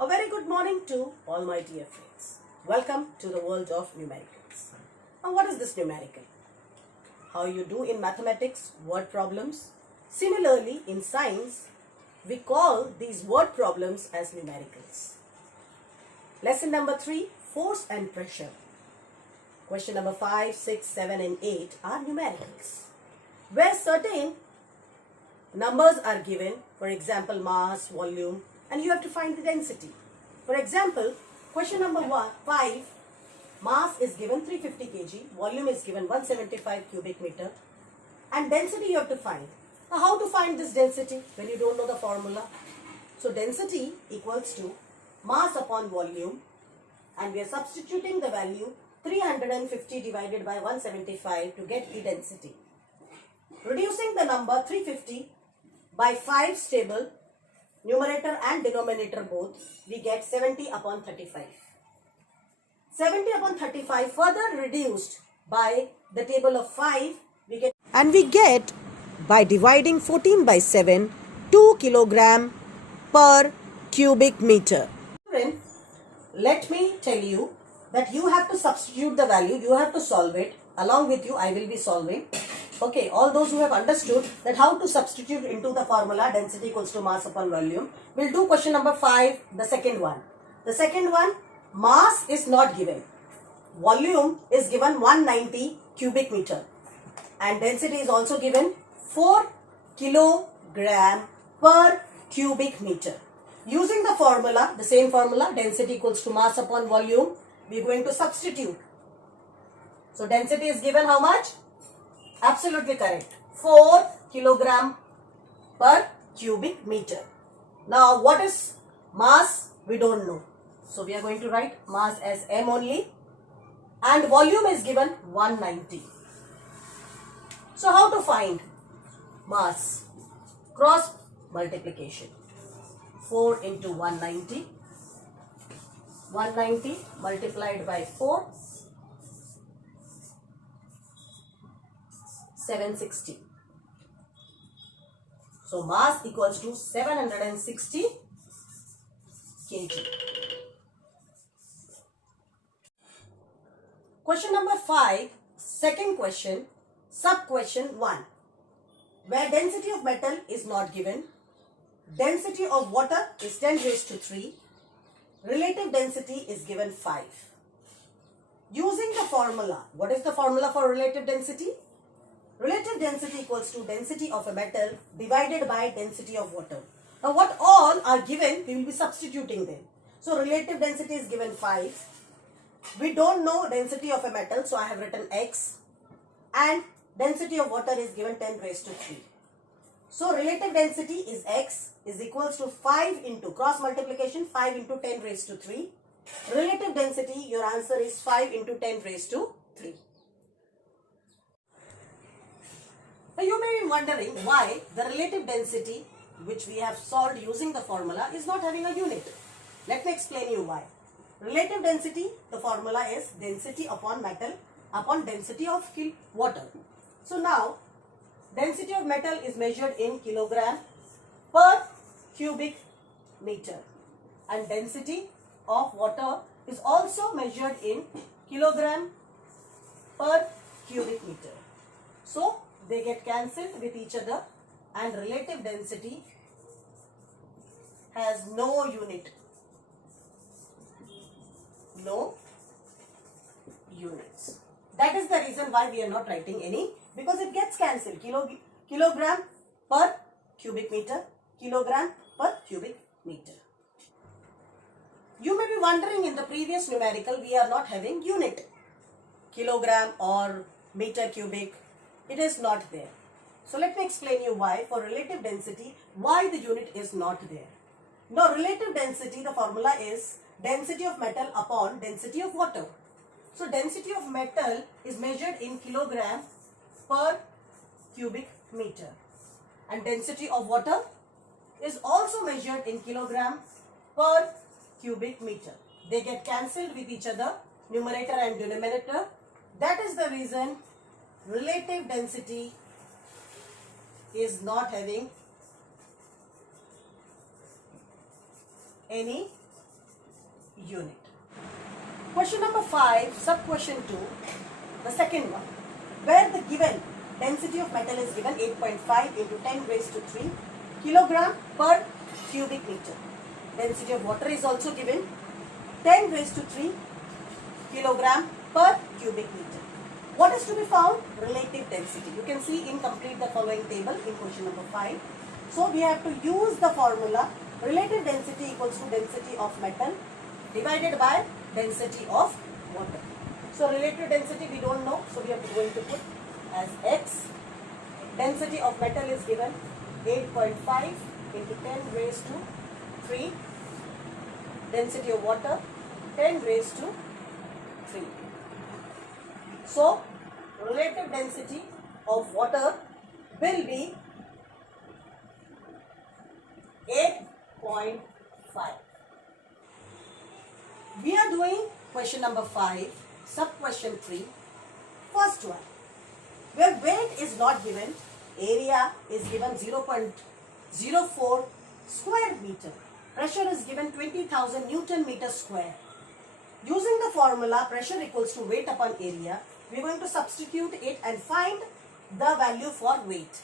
A very good morning to all my dear friends. Welcome to the world of numericals. Now, what is this numerical? How you do in mathematics, word problems. Similarly, in science, we call these word problems as numericals. Lesson number 3, force and pressure. Question number 5, 6, 7 and 8 are numericals, where certain numbers are given, for example, mass, volume, and you have to find the density. For example, question number 5, mass is given 350 kg, volume is given 175 cubic meter, and density you have to find. Now, how to find this density when you don't know the formula? So, density equals to mass upon volume, and we are substituting the value 350 divided by 175 to get the density. Reducing the number 350 by 5 stable, numerator and denominator both, we get 70 upon 35. 70 upon 35 further reduced by the table of 5, we get by dividing 14 by 7, 2 kilogram per cubic meter. Let me tell you that you have to substitute the value, you have to solve it. Along with you, I will be solving. Okay, all those who have understood that how to substitute into the formula density equals to mass upon volume, we'll do question number 5, the second one. The second one, mass is not given. Volume is given 190 cubic meter. And density is also given 4 kilogram per cubic meter. Using the formula, the same formula, density equals to mass upon volume, we are going to substitute. So, density is given how much? Absolutely correct. 4 kilogram per cubic meter. Now, what is mass? We don't know. So, we are going to write mass as m only. And volume is given 190. So, how to find mass? Cross multiplication. 4 into 190. 190 multiplied by 4. 760. So, mass equals to 760 kg. Question number 5, second question, sub question 1, where density of metal is not given, density of water is 10 raised to 3, relative density is given 5. Using the formula, what is the formula for relative density? Relative density equals to density of a metal divided by density of water. Now, what all are given, we will be substituting them. So, relative density is given 5. We don't know density of a metal, so I have written x. And density of water is given 10 raised to 3. So, relative density is x is equals to 5 into cross multiplication 5 into 10 raised to 3. Relative density, your answer is 5 into 10 raised to 3. Now, you may be wondering why the relative density, which we have solved using the formula, is not having a unit. Let me explain you why. Relative density, the formula is density upon metal upon density of water. So, now, density of metal is measured in kilogram per cubic meter. And density of water is also measured in kilogram per cubic meter. So, they get cancelled with each other and relative density has no unit. No units. That is the reason why we are not writing any, because it gets cancelled. Kilogram per cubic meter, kilogram per cubic meter. You may be wondering, in the previous numerical we are not having unit. Kilogram or meter cubic, it is not there. So, let me explain you why. For relative density, why the unit is not there. Now, relative density, the formula is density of metal upon density of water. So, density of metal is measured in kilogram per cubic meter. And density of water is also measured in kilogram per cubic meter. They get cancelled with each other, numerator and denominator. That is the reason relative density is not having any unit. Question number 5, sub question 2, the second one, where the given density of metal is given 8.5 into 10 raised to 3 kilogram per cubic meter. Density of water is also given 10 raised to 3 kilogram per cubic meter. What is to be found? Relative density. You can see incomplete the following table in question number 5. So we have to use the formula relative density equals to density of metal divided by density of water. So relative density we don't know, so we are going to put as x. Density of metal is given 8.5 into 10 raised to 3. Density of water 10 raised to 3. So relative density of water will be 8.5. We are doing question number 5, sub question 3, first one, where weight is not given, area is given 0.04 square meter, pressure is given 20,000 Newton meter square. Using the formula pressure equals to weight upon area, we are going to substitute it and find the value for weight.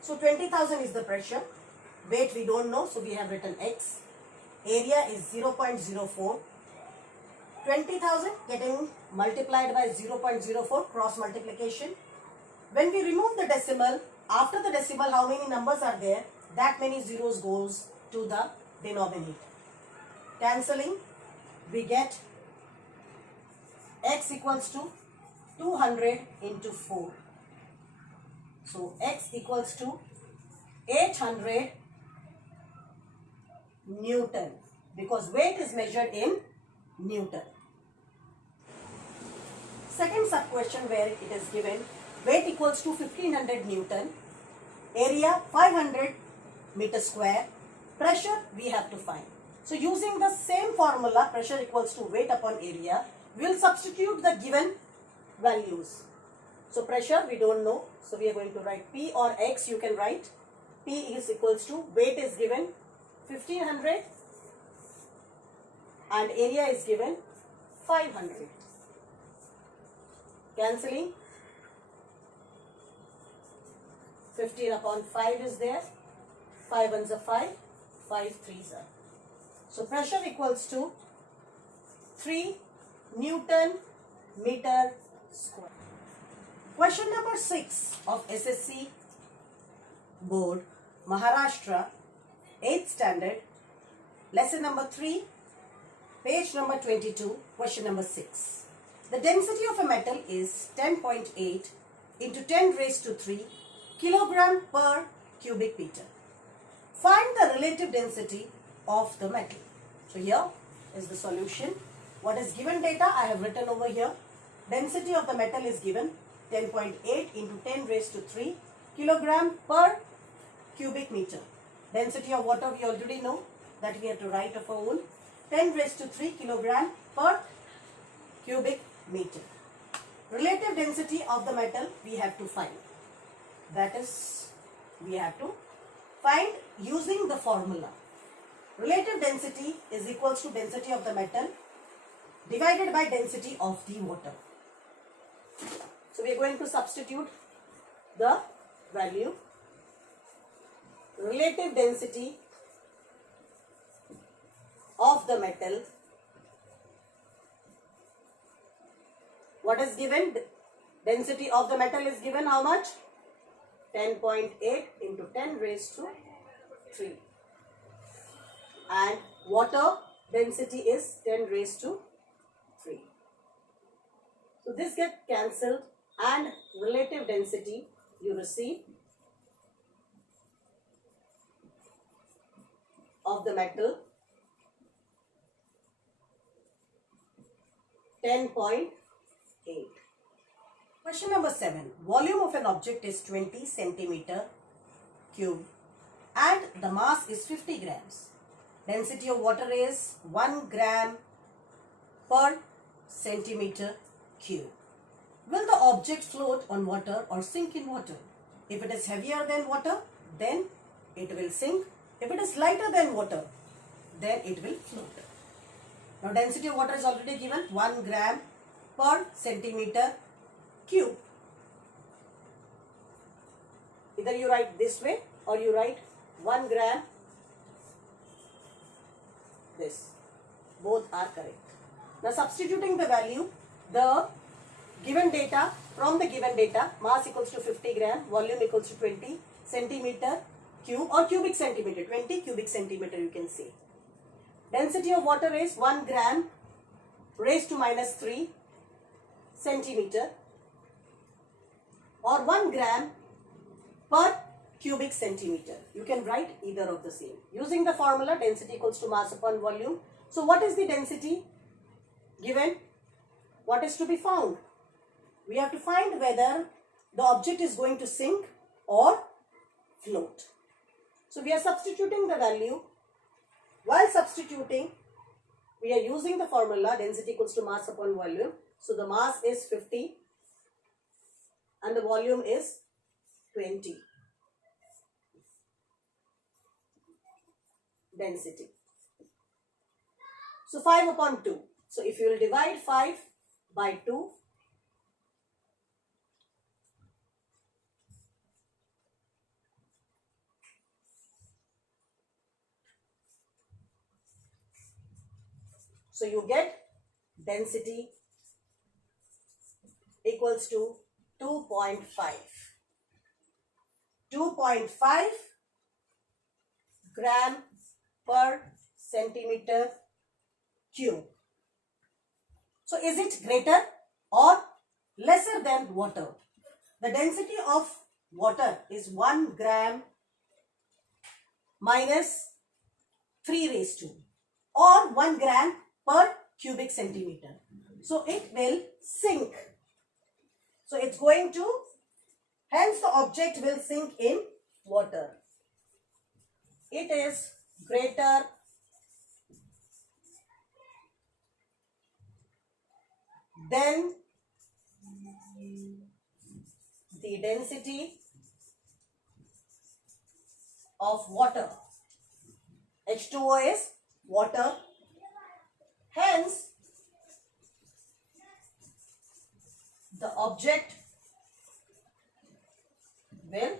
So 20,000 is the pressure, weight we don't know, so we have written x, area is 0.04, 20,000 getting multiplied by 0.04, cross multiplication. When we remove the decimal, after the decimal how many numbers are there, that many zeros goes to the denominator. Cancelling, we get x equals to 200 into 4. So x equals to 800 Newton, because weight is measured in Newton. Second sub question where it is given weight equals to 1500 Newton, area 500 meter square, pressure we have to find. So using the same formula, pressure equals to weight upon area, we will substitute the given values. So pressure we don't know, so we are going to write P or X, you can write. P is equals to, weight is given 1500 and area is given 500. Cancelling, 15 upon 5 is there, 5 ones are 5, 5 threes are. So pressure equals to 3 Newton meter square. Question number 6 of SSC Board, Maharashtra, 8th standard, lesson number 3, page number 22, question number 6. The density of a metal is 10.8 into 10 raised to 3 kilogram per cubic meter. Find the relative density of the metal. So here is the solution. What is given data I have written over here. Density of the metal is given 10.8 into 10 raised to 3 kilogram per cubic meter. Density of water we already know, that we have to write of our own. 10 raised to 3 kilogram per cubic meter. Relative density of the metal we have to find. That is, we have to find using the formula. Relative density is equals to density of the metal divided by density of the water. So we are going to substitute the value. Relative density of the metal. What is given? Density of the metal is given how much? 10.8 into 10 raised to 3. And water density is 10 raised to 3. So this gets cancelled and relative density you receive of the metal 10.8. Question number 7. Volume of an object is 20 centimeter cube and the mass is 50 grams. Density of water is 1 gram per centimeter cube. Will the object float on water or sink in water? If it is heavier than water, then it will sink. If it is lighter than water, then it will float. Now density of water is already given, 1 gram per centimeter cube. Either you write this way or you write 1 gram this. Both are correct. Now substituting the value, the given data, from the given data, mass equals to 50 gram, volume equals to 20 centimeter cube or cubic centimeter, 20 cubic centimeter you can say. Density of water is 1 gram raised to minus 3 centimeter or 1 gram per cubic centimeter. You can write either of the same. Using the formula, density equals to mass upon volume. So what is the density given? What is to be found? We have to find whether the object is going to sink or float. So we are substituting the value. While substituting, we are using the formula density equals to mass upon volume. So the mass is 50 and the volume is 20. Density. So 5 upon 2. So if you will divide 5 by 2, so you get density equals to 2.5. 2.5 gram per centimeter cube. So is it greater or lesser than water? The density of water is 1 gram minus 3 raised to or 1 gram per cubic centimeter. So it will sink. So it's going to, hence the object will sink in water. It is greater than the density of water. H2O is water. Hence, the object will